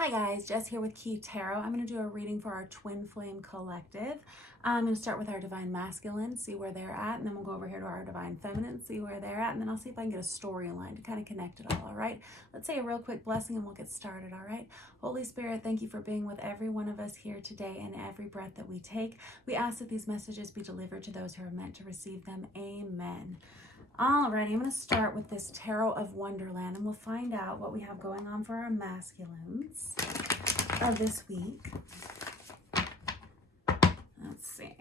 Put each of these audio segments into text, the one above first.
Hi guys, Jess here with Key Tarot. I'm going to do a reading for our Twin Flame Collective. I'm going to start with our Divine Masculine, see where they're at, and then we'll go over here to our Divine Feminine, see where they're at, and then I'll see if I can get a storyline to kind of connect it all right? Let's say a real quick blessing and we'll get started, all right? Holy Spirit, thank you for being with every one of us here today and every breath that we take. We ask that these messages be delivered to those who are meant to receive them. Amen. Alrighty, I'm going to start with this Tarot of Wonderland, and we'll find out what we have going on for our masculines of this week. Let's see.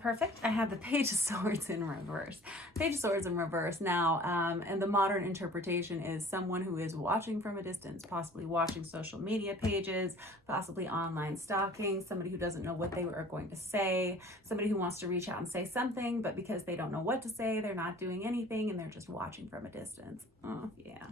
Perfect. I have the Page of Swords in reverse. Page of Swords in reverse now, and the modern interpretation is someone who is watching from a distance, possibly watching social media pages, possibly online stalking, somebody who doesn't know what they are going to say, somebody who wants to reach out and say something, but because they don't know what to say, they're not doing anything, and they're just watching from a distance. Oh, yeah.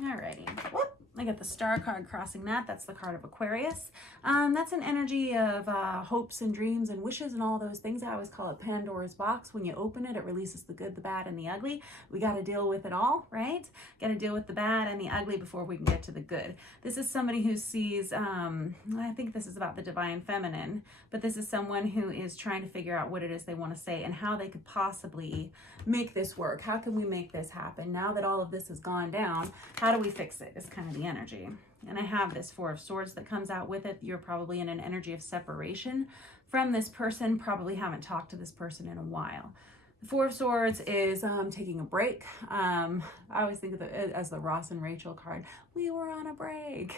Alrighty. Whoop. I got the Star card crossing that. That's the card of Aquarius. That's an energy of hopes and dreams and wishes and all those things. I always call it Pandora's box. When you open it, it releases the good, the bad, and the ugly. We got to deal with it all, right? Got to deal with the bad and the ugly before we can get to the good. This is somebody who sees, I think this is about the Divine Feminine, but this is someone who is trying to figure out what it is they want to say and how they could possibly make this work. How can we make this happen? Now that all of this has gone down, how do we fix it? Is kind of the energy. And I have this Four of Swords that comes out with it. You're probably in an energy of separation from this person, probably haven't talked to this person in a while. The Four of Swords is taking a break. I always think of it as the Ross and Rachel card. We were on a break.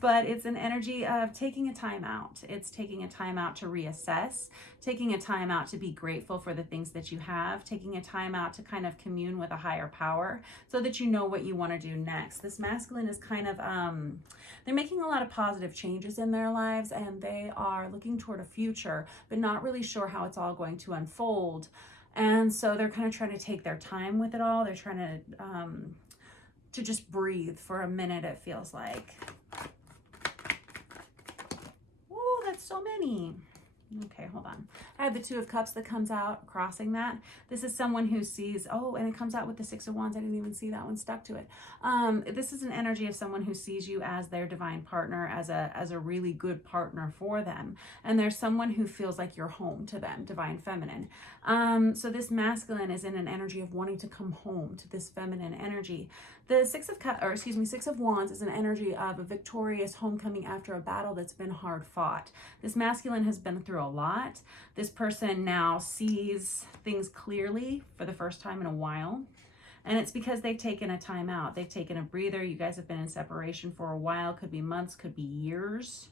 But it's an energy of taking a time out. It's taking a time out to reassess, taking a time out to be grateful for the things that you have, taking a time out to kind of commune with a higher power so that you know what you want to do next. This masculine is kind of, they're making a lot of positive changes in their lives, and they are looking toward a future, but not really sure how it's all going to unfold. And so they're kind of trying to take their time with it all. They're trying to just breathe for a minute, it feels like. Oh, that's so many. Okay, hold on. I have the Two of Cups that comes out, crossing that. This is someone who sees, oh, and it comes out with the Six of Wands. I didn't even see that one stuck to it. This is an energy of someone who sees you as their divine partner, as a really good partner for them. And there's someone who feels like you're home to them, Divine Feminine. So this masculine is in an energy of wanting to come home to this feminine energy. The Six of Wands is an energy of a victorious homecoming after a battle that's been hard fought. This masculine has been through a lot. This person now sees things clearly for the first time in a while. And it's because they've taken a time out. They've taken a breather. You guys have been in separation for a while. Could be months, could be years.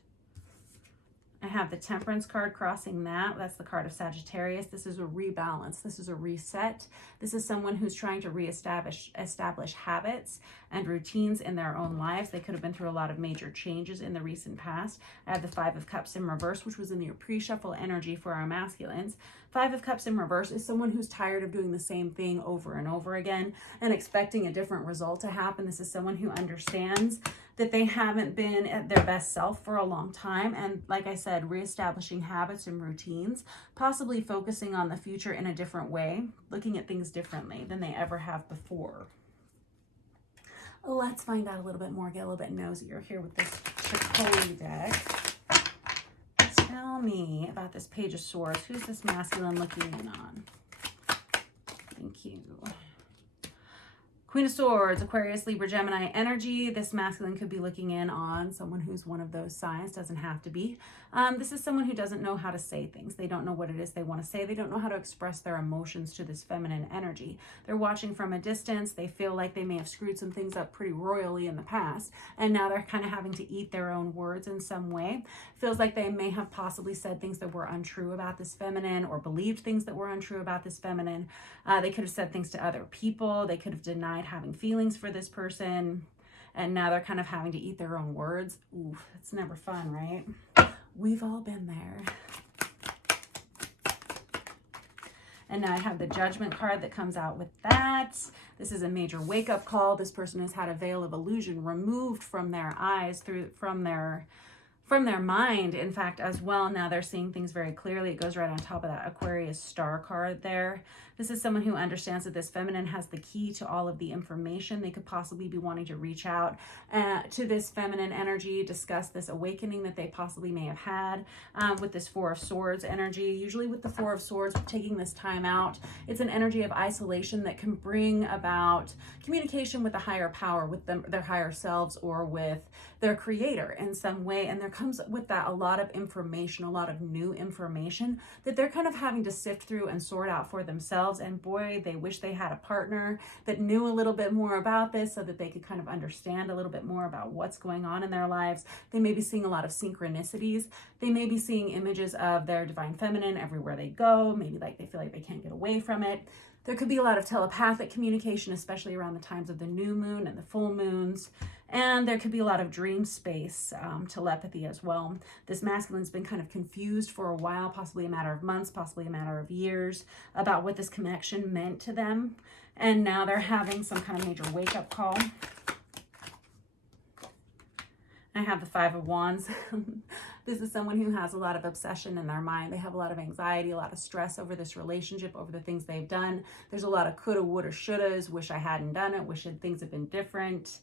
I have the Temperance card crossing that. That's the card of Sagittarius. This is a rebalance. This is a reset. This is someone who's trying to establish habits and routines in their own lives. They could have been through a lot of major changes in the recent past. I have the Five of Cups in reverse, which was in your pre-shuffle energy for our masculines. Five of Cups in reverse is someone who's tired of doing the same thing over and over again and expecting a different result to happen. This is someone who understands that they haven't been at their best self for a long time. And like I said, reestablishing habits and routines, possibly focusing on the future in a different way, looking at things differently than they ever have before. Let's find out a little bit more, get a little bit nosier here with this Chicoli deck. Tell me about this Page of Swords. Who's this masculine looking in on? Thank you. Queen of Swords, Aquarius, Libra, Gemini energy. This masculine could be looking in on someone who's one of those signs, doesn't have to be. This is someone who doesn't know how to say things. They don't know what it is they want to say. They don't know how to express their emotions to this feminine energy. They're watching from a distance. They feel like they may have screwed some things up pretty royally in the past, and now they're kind of having to eat their own words in some way. Feels like they may have possibly said things that were untrue about this feminine, or believed things that were untrue about this feminine. They could have said things to other people. They could have denied having feelings for this person, and now they're kind of having to eat their own words. Ooh, it's never fun, right? We've all been there. And now I have the Judgment card that comes out with that. This is a major wake-up call. This person has had a veil of illusion removed from their eyes, from their mind, in fact, as well. Now they're seeing things very clearly. It goes right on top of that Aquarius star card there. This is someone who understands that this feminine has the key to all of the information. They could possibly be wanting to reach out to this feminine energy, discuss this awakening that they possibly may have had with this Four of Swords energy. Usually with the Four of Swords, taking this time out, it's an energy of isolation that can bring about communication with a higher power, with their higher selves, or with their creator in some way. And there comes with that a lot of information, a lot of new information that they're kind of having to sift through and sort out for themselves. And boy, they wish they had a partner that knew a little bit more about this so that they could kind of understand a little bit more about what's going on in their lives. They may be seeing a lot of synchronicities. They may be seeing images of their divine feminine everywhere they go. Maybe like they feel like they can't get away from it. There could be a lot of telepathic communication, especially around the times of the new moon and the full moons. And there could be a lot of dream space, telepathy as well. This masculine's been kind of confused for a while, possibly a matter of months, possibly a matter of years, about what this connection meant to them. And now they're having some kind of major wake-up call. I have the Five of Wands. This is someone who has a lot of obsession in their mind. They have a lot of anxiety, a lot of stress over this relationship, over the things they've done. There's a lot of coulda, woulda, shouldas, wish I hadn't done it, wish things had been different.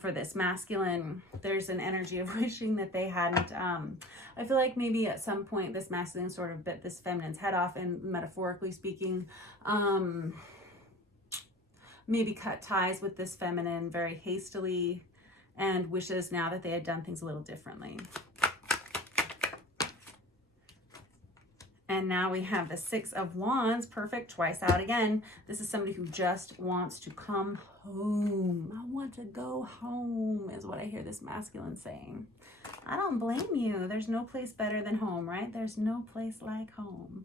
For this masculine, there's an energy of wishing that they hadn't. I feel like maybe at some point this masculine sort of bit this feminine's head off, and metaphorically speaking, maybe cut ties with this feminine very hastily, and wishes now that they had done things a little differently. And now we have the Six of Wands, perfect, twice out again. This is somebody who just wants to come home. I want to go home is what I hear this masculine saying. I don't blame you. There's no place better than home, right? There's no place like home.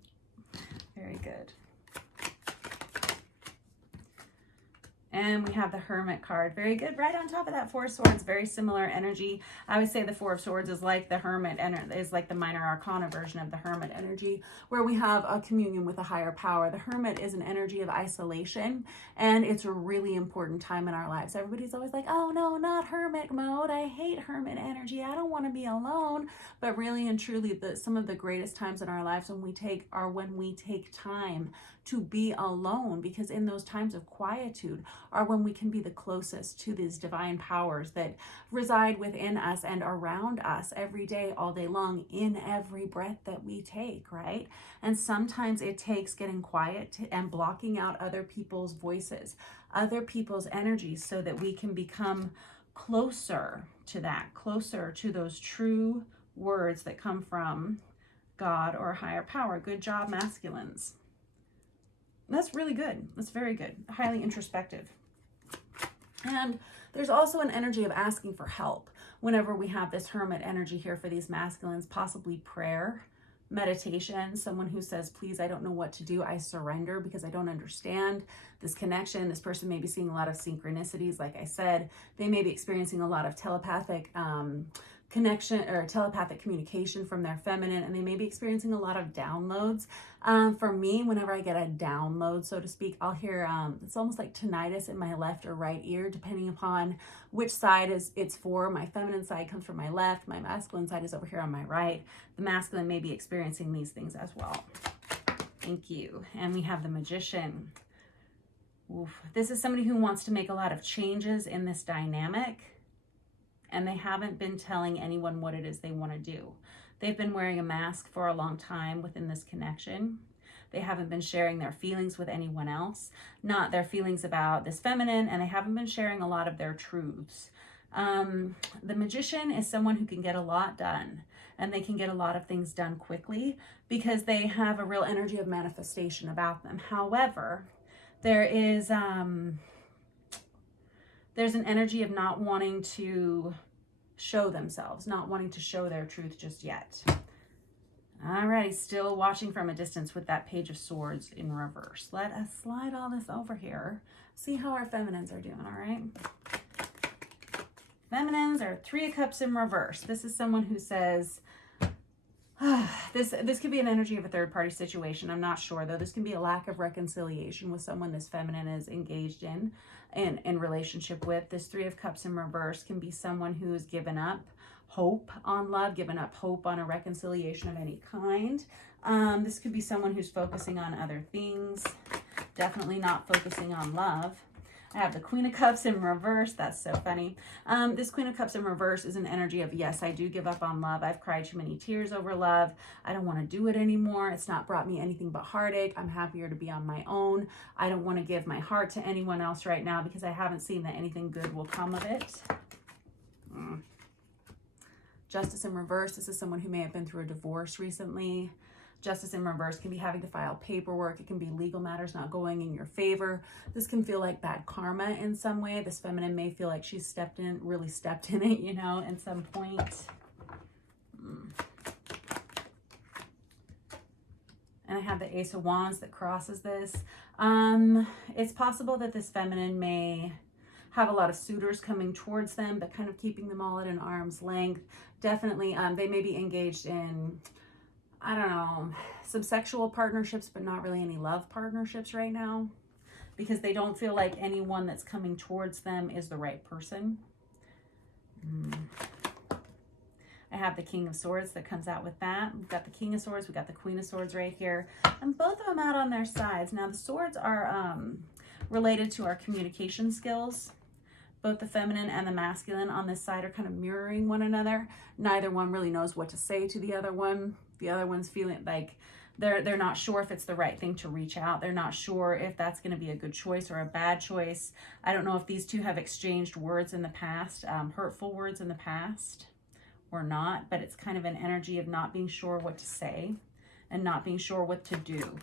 Very good. And we have the Hermit card. Very good. Right on top of that Four of Swords. Very similar energy. I would say the Four of Swords is like the Hermit, and is like the minor arcana version of the Hermit energy, where we have a communion with a higher power. The Hermit is an energy of isolation, and it's a really important time in our lives. Everybody's always like, oh no, not Hermit mode. I hate Hermit energy. I don't want to be alone. But really and truly, some of the greatest times in our lives when we take time to be alone, because in those times of quietude are when we can be the closest to these divine powers that reside within us and around us every day, all day long, in every breath that we take, right? And sometimes it takes getting quiet and blocking out other people's voices, other people's energies, so that we can become closer to that, closer to those true words that come from God or higher power. Good job, masculines. That's really good. That's very good. Highly introspective. And there's also an energy of asking for help whenever we have this Hermit energy here for these masculines, possibly prayer, meditation, someone who says, please, I don't know what to do. I surrender because I don't understand this connection. This person may be seeing a lot of synchronicities. Like I said, they may be experiencing a lot of telepathic connection or telepathic communication from their feminine, and they may be experiencing a lot of downloads. For me, whenever I get a download, so to speak, I'll hear it's almost like tinnitus in my left or right ear, depending upon which side it's for. My feminine side comes from my left, my masculine side is over here on my right. The masculine may be experiencing these things as well. Thank you. And we have the Magician. Oof. This is somebody who wants to make a lot of changes in this dynamic, and they haven't been telling anyone what it is they want to do. They've been wearing a mask for a long time within this connection. They haven't been sharing their feelings with anyone else, not their feelings about this feminine, and they haven't been sharing a lot of their truths. The Magician is someone who can get a lot done, and they can get a lot of things done quickly because they have a real energy of manifestation about them. However, there's an energy of not wanting to show themselves, not wanting to show their truth just yet. Alrighty, still watching from a distance with that Page of Swords in reverse. Let us slide all this over here. See how our feminines are doing, all right? Feminines are Three of Cups in reverse. This is someone who says, this could be an energy of a third-party situation. I'm not sure, though. This can be a lack of reconciliation with someone this feminine is engaged in relationship with. This Three of Cups in reverse can be someone who has given up hope on love, given up hope on a reconciliation of any kind. This could be someone who's focusing on other things. Definitely not focusing on love. I have the Queen of Cups in reverse. That's so funny. This Queen of Cups in reverse is an energy of, yes, I do give up on love. I've cried too many tears over love. I don't want to do it anymore. It's not brought me anything but heartache. I'm happier to be on my own. I don't want to give my heart to anyone else right now because I haven't seen that anything good will come of it. Justice in reverse. This is someone who may have been through a divorce recently. Justice in reverse can be having to file paperwork. It can be legal matters not going in your favor. This can feel like bad karma in some way. This feminine may feel like she's really stepped in it, you know, at some point. And I have the Ace of Wands that crosses this. It's possible that this feminine may have a lot of suitors coming towards them, but kind of keeping them all at an arm's length. Definitely, they may be engaged in, I don't know, some sexual partnerships, but not really any love partnerships right now, because they don't feel like anyone that's coming towards them is the right person. I have the King of Swords that comes out with that. We've got the King of Swords, we've got the Queen of Swords right here, and both of them out on their sides. Now the swords are related to our communication skills. Both the feminine and the masculine on this side are kind of mirroring one another. Neither one really knows what to say to the other one. The other one's feeling like they're not sure if it's the right thing to reach out. They're not sure if that's going to be a good choice or a bad choice. I don't know if these two have exchanged words in the past, hurtful words in the past or not, but it's kind of an energy of not being sure what to say and not being sure what to do.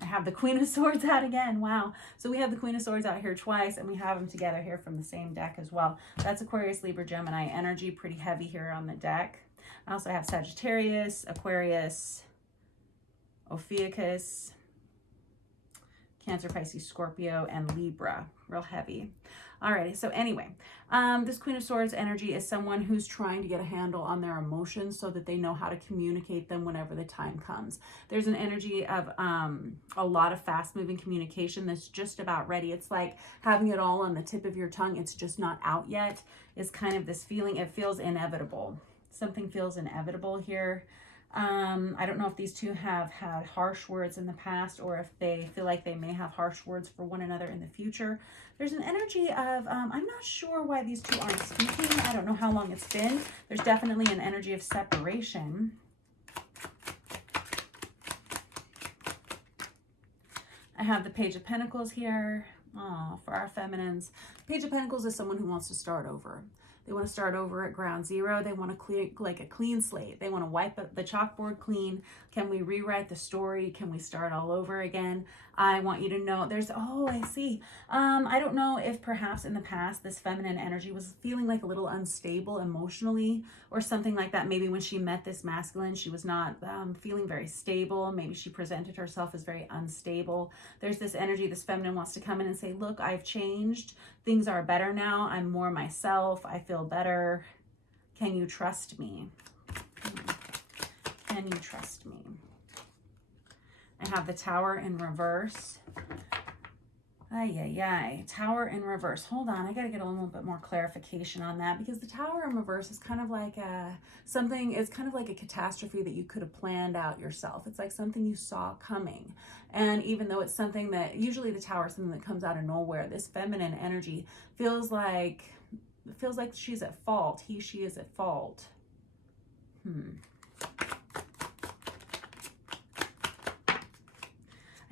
Have the Queen of Swords out again. Wow. So we have the Queen of Swords out here twice, and we have them together here from the same deck as well. That's Aquarius, Libra, Gemini energy, pretty heavy here on the deck. I also have Sagittarius, Aquarius, Ophiuchus, Cancer, Pisces, Scorpio, and Libra. Real heavy. Alrighty, so anyway, this Queen of Swords energy is someone who's trying to get a handle on their emotions so that they know how to communicate them whenever the time comes. There's an energy of a lot of fast-moving communication that's just about ready. It's like having it all on the tip of your tongue. It's just not out yet. It's kind of this feeling. It feels inevitable. Something feels inevitable here. I don't know if these two have had harsh words in the past or if they feel like they may have harsh words for one another in the future. There's an energy of, I'm not sure why these two aren't speaking. I don't know how long it's been. There's definitely an energy of separation. I have the Page of Pentacles here. Oh, for our feminines. Page of Pentacles is someone who wants to start over. They want to start over at ground zero. They want to clear like a clean slate. They want to wipe up the chalkboard clean. Can we rewrite the story? Can we start all over again? I want you to know there's, oh, I see. I don't know if perhaps in the past this feminine energy was feeling like a little unstable emotionally or something like that. Maybe when she met this masculine, she was not feeling very stable. Maybe she presented herself as very unstable. There's this energy, this feminine wants to come in and say, look, I've changed. Things are better now. I'm more myself. I feel better. Can you trust me? Can you trust me? I have the Tower in reverse. Ay. Tower in reverse. Hold on. I got to get a little bit more clarification on that because the Tower in reverse is kind of like it's kind of like a catastrophe that you could have planned out yourself. It's like something you saw coming. And even though it's something that usually the Tower is something that comes out of nowhere, this feminine energy feels like she's at fault. She is at fault.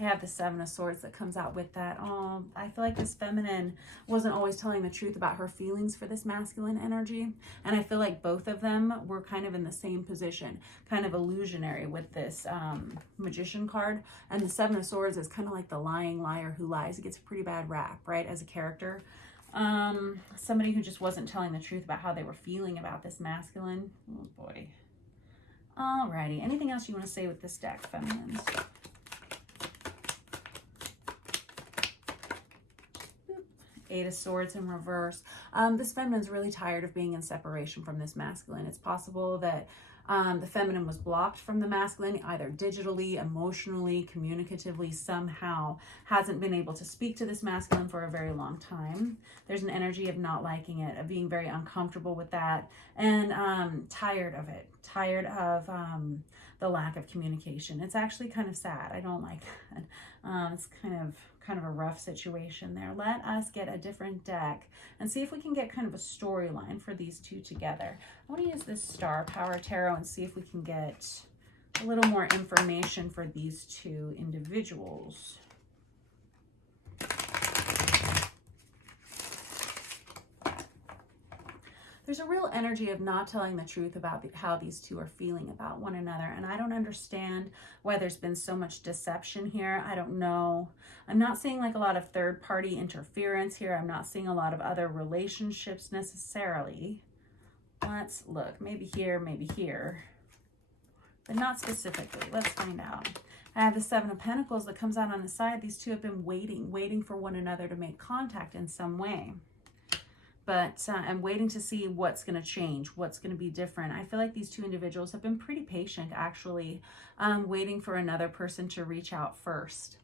I have the Seven of Swords that comes out with that. Oh, I feel like this feminine wasn't always telling the truth about her feelings for this masculine energy. And I feel like both of them were kind of in the same position, kind of illusionary with this Magician card. And the Seven of Swords is kind of like the lying liar who lies. He gets a pretty bad rap, right, as a character. Somebody who just wasn't telling the truth about how they were feeling about this masculine. Oh, boy. Alrighty. Anything else you want to say with this deck, feminines? Eight of Swords in reverse. This feminine's really tired of being in separation from this masculine. It's possible that the feminine was blocked from the masculine, either digitally, emotionally, communicatively, somehow hasn't been able to speak to this masculine for a very long time. There's an energy of not liking it, of being very uncomfortable with that, and tired of it, tired of the lack of communication. It's actually kind of sad. I don't like that. It's kind of a rough situation there. Let us get a different deck and see if we can get kind of a storyline for these two together. I want to use this Star Power Tarot and see if we can get a little more information for these two individuals. There's a real energy of not telling the truth about how these two are feeling about one another. And I don't understand why there's been so much deception here. I don't know. I'm not seeing like a lot of third party interference here. I'm not seeing a lot of other relationships necessarily. Let's look, maybe here, but not specifically. Let's find out. I have the Seven of Pentacles that comes out on the side. These two have been waiting for one another to make contact in some way. But I'm waiting to see what's going to change, what's going to be different. I feel like these two individuals have been pretty patient, actually, waiting for another person to reach out first.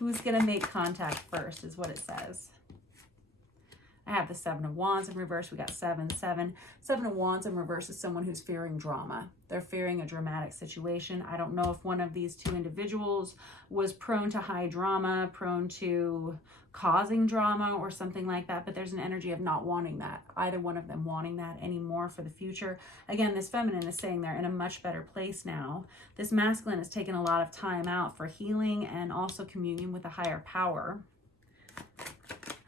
Who's going to make contact first is what it says. I have the Seven of Wands in reverse. We got 7, 7. Seven of Wands in reverse is someone who's fearing drama. They're fearing a dramatic situation. I don't know if one of these two individuals was prone to high drama, prone to causing drama or something like that, but there's an energy of not wanting that. Either one of them wanting that anymore for the future. Again, this feminine is saying they're in a much better place now. This masculine has taken a lot of time out for healing and also communion with a higher power.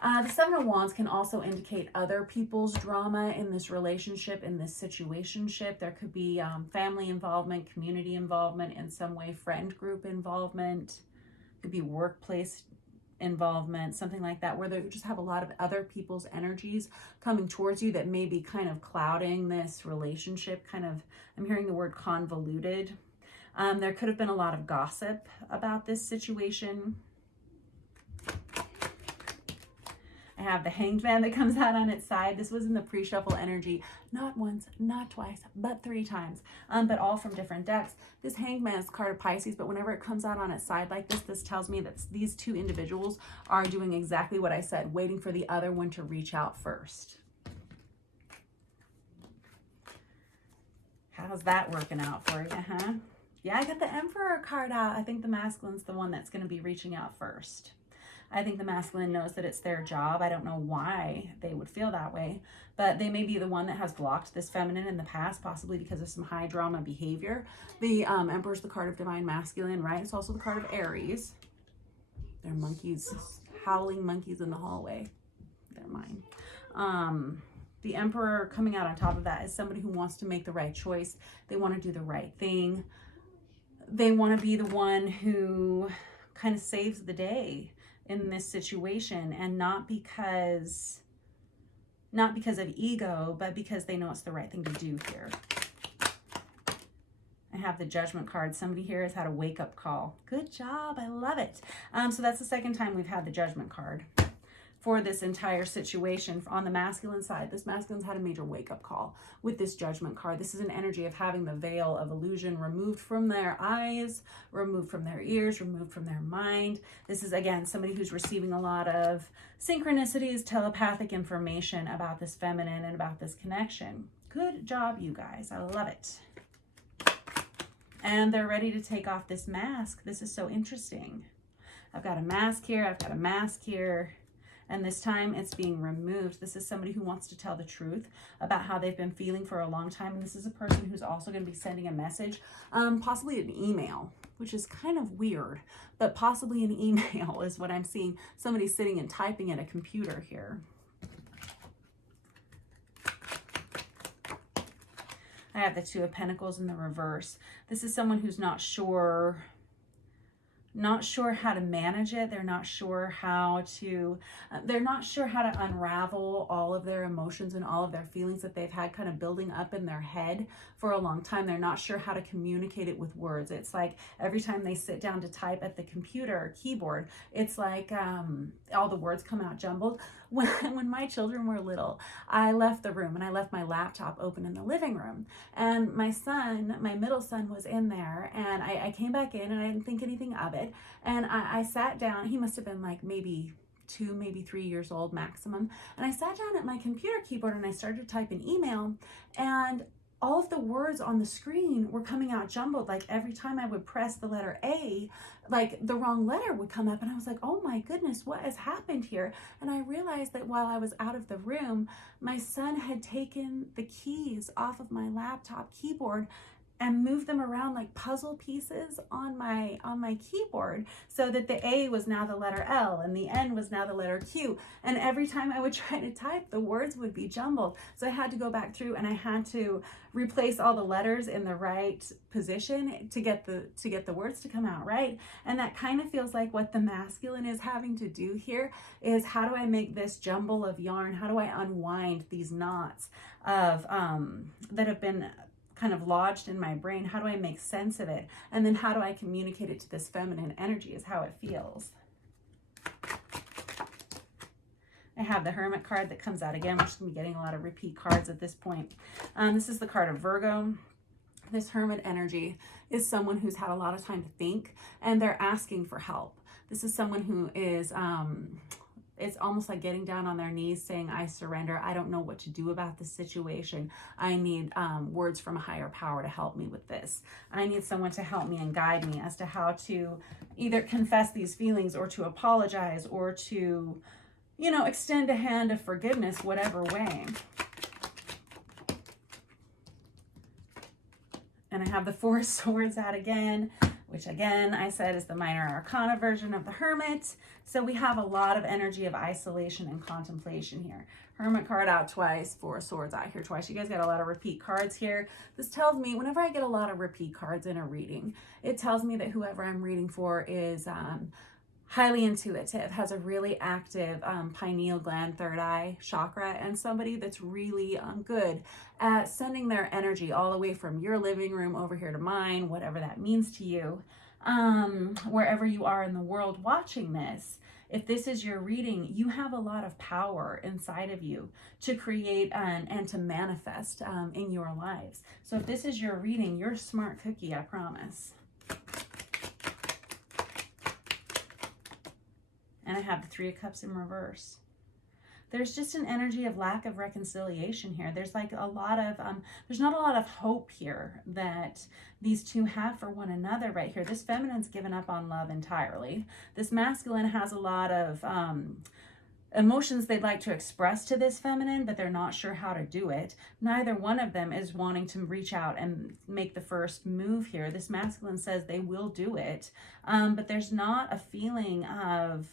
The Seven of Wands can also indicate other people's drama in this relationship, in this situationship. There could be family involvement, community involvement in some way, friend group involvement, could be workplace involvement, something like that, where they just have a lot of other people's energies coming towards you that may be kind of clouding this relationship, kind of, I'm hearing the word convoluted. There could have been a lot of gossip about this situation. I have the Hanged Man that comes out on its side. This was in the pre-shuffle energy, not once, not twice, but 3 times, but all from different decks. This Hanged Man is card of Pisces, but whenever it comes out on its side like this, this tells me that these two individuals are doing exactly what I said, waiting for the other one to reach out first. How's that working out for you, huh? Yeah, I got the Emperor card out. I think the masculine's the one that's going to be reaching out first. I think the masculine knows that it's their job. I don't know why they would feel that way, but they may be the one that has blocked this feminine in the past, possibly because of some high drama behavior. The Emperor's the card of divine masculine, right? It's also the card of Aries. They're monkeys, howling monkeys in the hallway. They're mine. The Emperor coming out on top of that is somebody who wants to make the right choice. They want to do the right thing. They want to be the one who kind of saves the day in this situation, and not because of ego, but because they know it's the right thing to do here. I have the Judgment card. Somebody here has had a wake-up call. Good job. I love it. So that's the second time we've had the Judgment card for this entire situation. On the masculine side, this masculine's had a major wake-up call with this Judgment card. This is an energy of having the veil of illusion removed from their eyes, removed from their ears, removed from their mind. This is, again, somebody who's receiving a lot of synchronicities, telepathic information about this feminine and about this connection. Good job, you guys. I love it. And they're ready to take off this mask. This is so interesting. I've got a mask here. I've got a mask here. And this time it's being removed. This is somebody who wants to tell the truth about how they've been feeling for a long time. And this is a person who's also going to be sending a message, possibly an email, which is kind of weird, but possibly an email is what I'm seeing. Somebody sitting and typing at a computer here. I have the Two of Pentacles in the reverse. This is someone who's not sure how to manage it. They're not sure how to unravel all of their emotions and all of their feelings that they've had kind of building up in their head for a long time. They're not sure how to communicate it with words. It's like every time they sit down to type at the computer or keyboard, it's like all the words come out jumbled. When my children were little, I left the room and I left my laptop open in the living room. And my son, my middle son, was in there, and I came back in and I didn't think anything of it. And I sat down. He must have been like maybe 2, maybe 3 years old maximum. And I sat down at my computer keyboard and I started to type an email, and all of the words on the screen were coming out jumbled. Like every time I would press the letter A, like the wrong letter would come up. And I was like, oh my goodness, what has happened here? And I realized that while I was out of the room, my son had taken the keys off of my laptop keyboard and moved them around like puzzle pieces on my keyboard, so that the A was now the letter L and the N was now the letter Q. And every time I would try to type, the words would be jumbled. So I had to go back through and I had to replace all the letters in the right position to get the words to come out right. And that kind of feels like what the masculine is having to do here, is how do I make this jumble of yarn? How do I unwind these knots of that have been kind of lodged in my brain? How do I make sense of it? And then how do I communicate it to this feminine energy is how it feels. I have the Hermit card that comes out again. We're just going to be getting a lot of repeat cards at this point. This is the card of Virgo. This Hermit energy is someone who's had a lot of time to think, and they're asking for help. This is someone who is it's almost like getting down on their knees saying, I surrender. I don't know what to do about this situation. I need words from a higher power to help me with this. I need someone to help me and guide me as to how to either confess these feelings or to apologize or to, you know, extend a hand of forgiveness, whatever way. And I have the Four of Swords out again, which again, I said is the minor arcana version of the Hermit. So we have a lot of energy of isolation and contemplation here. Hermit card out twice, Four of Swords out here twice. You guys got a lot of repeat cards here. This tells me whenever I get a lot of repeat cards in a reading, it tells me that whoever I'm reading for is highly intuitive, has a really active pineal gland, third eye chakra, and somebody that's really good at sending their energy all the way from your living room over here to mine, whatever that means to you, wherever you are in the world watching this. If this is your reading, you have a lot of power inside of you to create and to manifest in your lives. So if this is your reading, you're a smart cookie, I promise. And I have the Three of Cups in reverse. There's just an energy of lack of reconciliation here. There's like a lot of, there's not a lot of hope here that these two have for one another right here. This feminine's given up on love entirely. This masculine has a lot of emotions they'd like to express to this feminine, but they're not sure how to do it. Neither one of them is wanting to reach out and make the first move here. This masculine says they will do it, but there's not a feeling of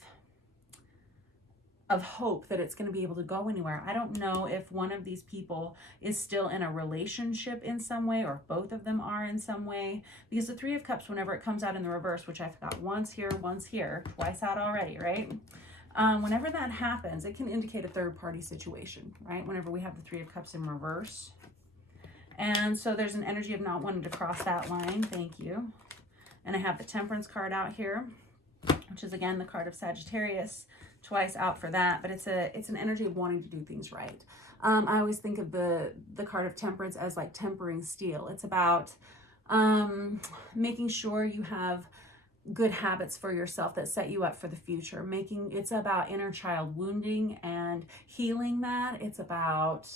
hope that it's going to be able to go anywhere. I don't know if one of these people is still in a relationship in some way, or if both of them are in some way, because the Three of Cups, whenever it comes out in the reverse, which I've got once here, twice out already, right? Whenever that happens, it can indicate a third-party situation, right? Whenever we have the Three of Cups in reverse. And so there's an energy of not wanting to cross that line. Thank you. And I have the Temperance card out here, which is again the card of Sagittarius, twice out for that, but it's an energy of wanting to do things right. I always think of the card of Temperance as like tempering steel. It's about making sure you have good habits for yourself that set you up for the future. It's about inner child wounding and healing that. It's about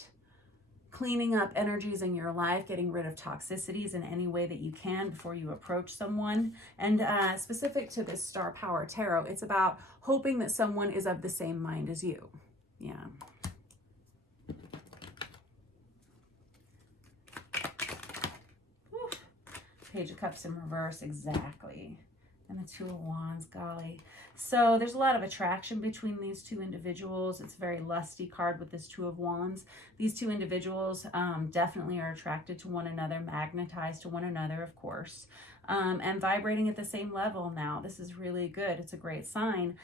cleaning up energies in your life, getting rid of toxicities in any way that you can before you approach someone. And specific to this Star Power Tarot, it's about hoping that someone is of the same mind as you. Yeah. Whew. Page of Cups in reverse, exactly. And the Two of Wands, golly. So there's a lot of attraction between these two individuals. It's a very lusty card with this Two of Wands. These two individuals definitely are attracted to one another, magnetized to one another, of course, and vibrating at the same level now. This is really good. It's a great sign.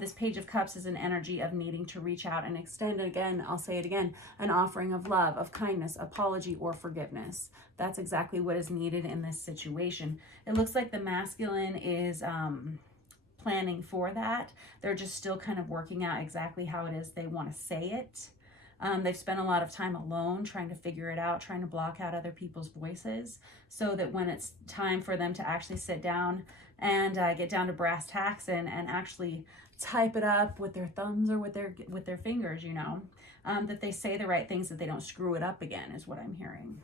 This Page of Cups is an energy of needing to reach out and extend, again, I'll say it again, an offering of love, of kindness, apology, or forgiveness. That's exactly what is needed in this situation. It looks like the masculine is planning for that. They're just still kind of working out exactly how it is they want to say it. They've spent a lot of time alone trying to figure it out, trying to block out other people's voices, so that when it's time for them to actually sit down and get down to brass tacks and actually type it up with their thumbs or with their fingers, you know, that they say the right things, that they don't screw it up again, is what I'm hearing.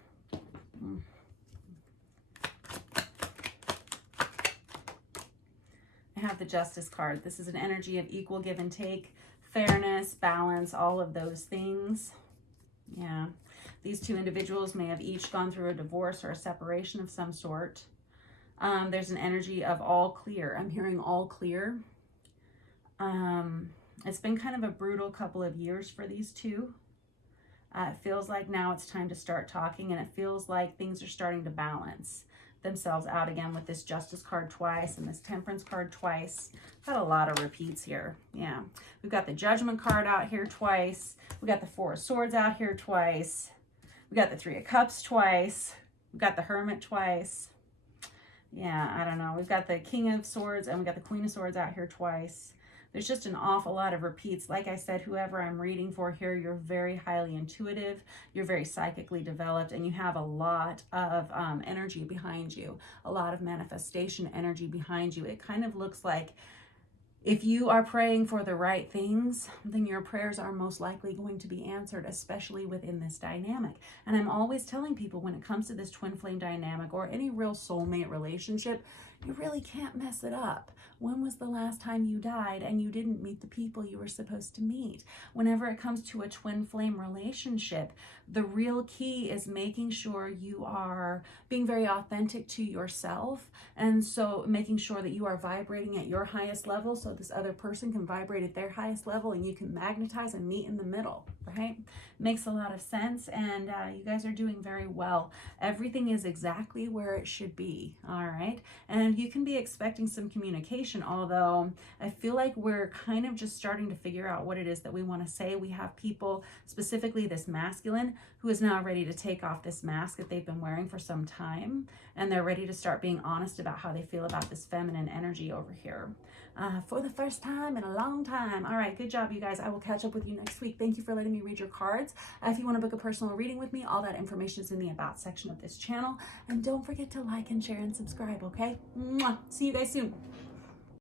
I have the Justice card. This is an energy of equal give and take, fairness, balance, all of those things. Yeah. These two individuals may have each gone through a divorce or a separation of some sort. There's an energy of all clear. I'm hearing all clear. It's been kind of a brutal couple of years for these two. It feels like now it's time to start talking, and it feels like things are starting to balance themselves out again with this Justice card twice and this Temperance card twice. Got a lot of repeats here. Yeah. We've got the Judgment card out here twice. We got the Four of Swords out here twice. We got the Three of Cups twice. We've got the Hermit twice. Yeah, I don't know. We've got the King of Swords and we got the Queen of Swords out here twice. There's just an awful lot of repeats. Like I said, whoever I'm reading for here, you're very highly intuitive, you're very psychically developed, and you have a lot of energy behind you, a lot of manifestation energy behind you. It kind of looks like if you are praying for the right things, then your prayers are most likely going to be answered, especially within this dynamic. And I'm always telling people when it comes to this twin flame dynamic or any real soulmate relationship, you really can't mess it up. When was the last time you died and you didn't meet the people you were supposed to meet? Whenever it comes to a twin flame relationship, the real key is making sure you are being very authentic to yourself. And so making sure that you are vibrating at your highest level so this other person can vibrate at their highest level and you can magnetize and meet in the middle, right? Makes a lot of sense. And you guys are doing very well. Everything is exactly where it should be. All right. And you can be expecting some communication, although I feel like we're kind of just starting to figure out what it is that we want to say. We have people, specifically this masculine, who is now ready to take off this mask that they've been wearing for some time. And they're ready to start being honest about how they feel about this feminine energy over here. For the first time in a long time. All right, good job, you guys. I will catch up with you next week. Thank you for letting me read your cards. If you want to book a personal reading with me, all that information is in the About section of this channel. And don't forget to like and share and subscribe, okay? Mwah. See you guys soon.